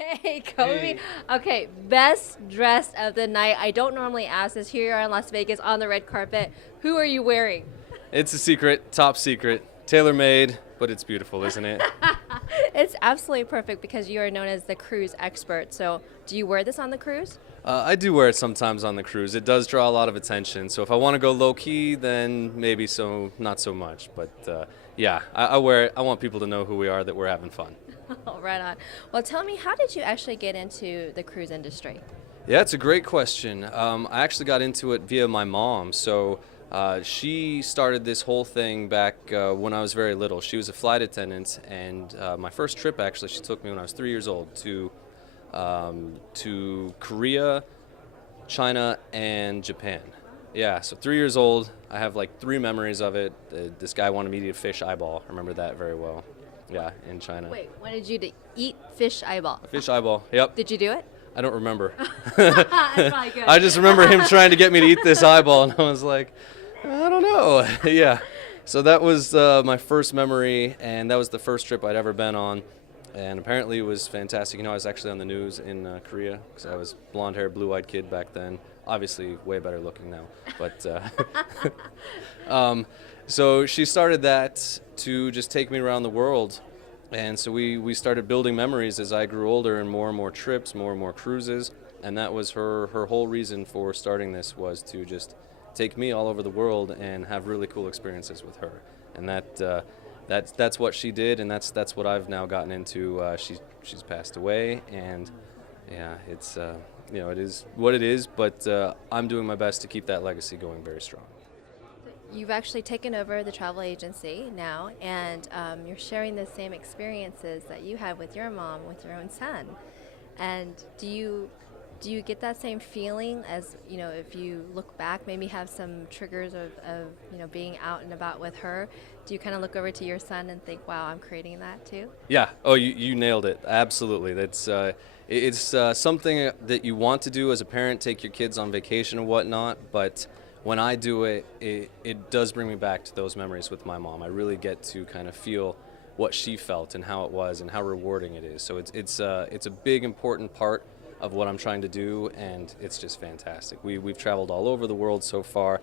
Hey, Colby. Hey, Okay, best dressed of the night. I don't normally ask this. Here you are in Las Vegas on the red carpet. Who are you wearing? it's a secret, top secret, tailor made, but it's beautiful, isn't it? It's absolutely perfect because you are known as the cruise expert. So, do you wear this on the cruise? I do wear it sometimes on the cruise. It does draw a lot of attention. So if I want to go low key, then maybe so not so much. But yeah, I wear it. I want people to know who we are, that we're having fun. Oh, right on. Well, tell me, how did you actually get into the cruise industry? Yeah, it's a great question. I actually got into it via my mom. So she started this whole thing back when I was very little. She was a flight attendant, and my first trip actually, she took me when I was 3 years old to Korea, China, and Japan. Yeah, so 3 years old. I have like three memories of it. This guy wanted me to eat a fish eyeball. I remember that very well. Yeah, in China. Wait, wanted you to eat fish eyeball. A fish eyeball. Yep. Did you do it? I don't remember. That's probably good. I just remember him trying to get me to eat this eyeball, and I was like, I don't know. Yeah. So that was my first memory, and that was the first trip I'd ever been on. And apparently it was fantastic. You know, I was actually on the news in Korea because I was blonde-haired, blue-eyed kid back then. Obviously, way better looking now. But so she started that to just take me around the world. And so we started building memories as I grew older, and more trips, more cruises. And that was her whole reason for starting this, was to just take me all over the world and have really cool experiences with her. And that's what she did, and that's what I've now gotten into. She's passed away, and yeah, it's it is what it is. But I'm doing my best to keep that legacy going very strong. You've actually taken over the travel agency now, and you're sharing the same experiences that you had with your mom, with your own son. And do you get that same feeling as, if you look back, maybe have some triggers of being out and about with her? Do you kind of look over to your son and think, wow, I'm creating that too? Yeah. Oh, you nailed it. Absolutely. It's something that you want to do as a parent, take your kids on vacation and whatnot. But when I do it, it does bring me back to those memories with my mom. I really get to kind of feel what she felt and how it was and how rewarding it is. So it's a big important part of what I'm trying to do, and it's just fantastic. We've traveled all over the world so far.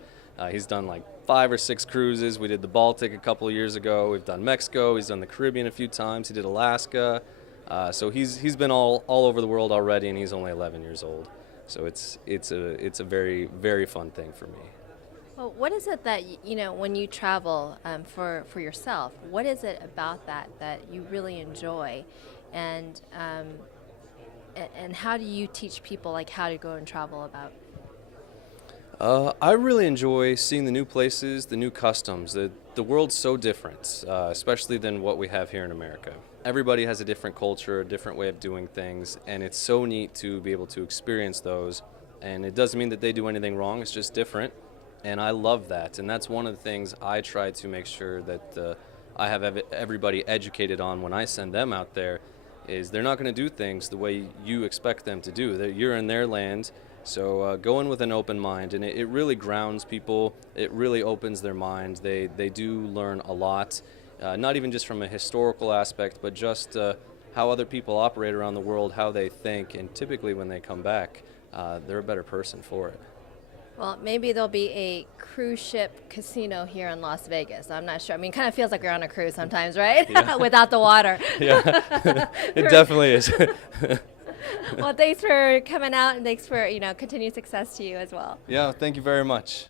He's done like 5 or 6 cruises. We did the Baltic a couple of years ago. We've done Mexico. He's done the Caribbean a few times. He did Alaska. So he's been all over the world already, and he's only 11 years old. So it's a very, very fun thing for me. Well, what is it that, when you travel for yourself, what is it about that you really enjoy? And and how do you teach people like how to go and travel about? I really enjoy seeing the new places, the new customs. The world's so different, especially than what we have here in America. Everybody has a different culture, a different way of doing things, and it's so neat to be able to experience those. And it doesn't mean that they do anything wrong, it's just different. And I love that. And that's one of the things I try to make sure that I have everybody educated on when I send them out there, is they're not going to do things the way you expect them to do. You're in their land. So go in with an open mind, and it really grounds people. It really opens their mind. They do learn a lot, not even just from a historical aspect, but just how other people operate around the world, how they think, and typically when they come back, they're a better person for it. Well, maybe there'll be a cruise ship casino here in Las Vegas. I'm not sure. I mean, it kind of feels like you're on a cruise sometimes, right? Yeah. Without the water. Yeah, it definitely is. Well, thanks for coming out, and thanks for, continued success to you as well. Yeah, thank you very much.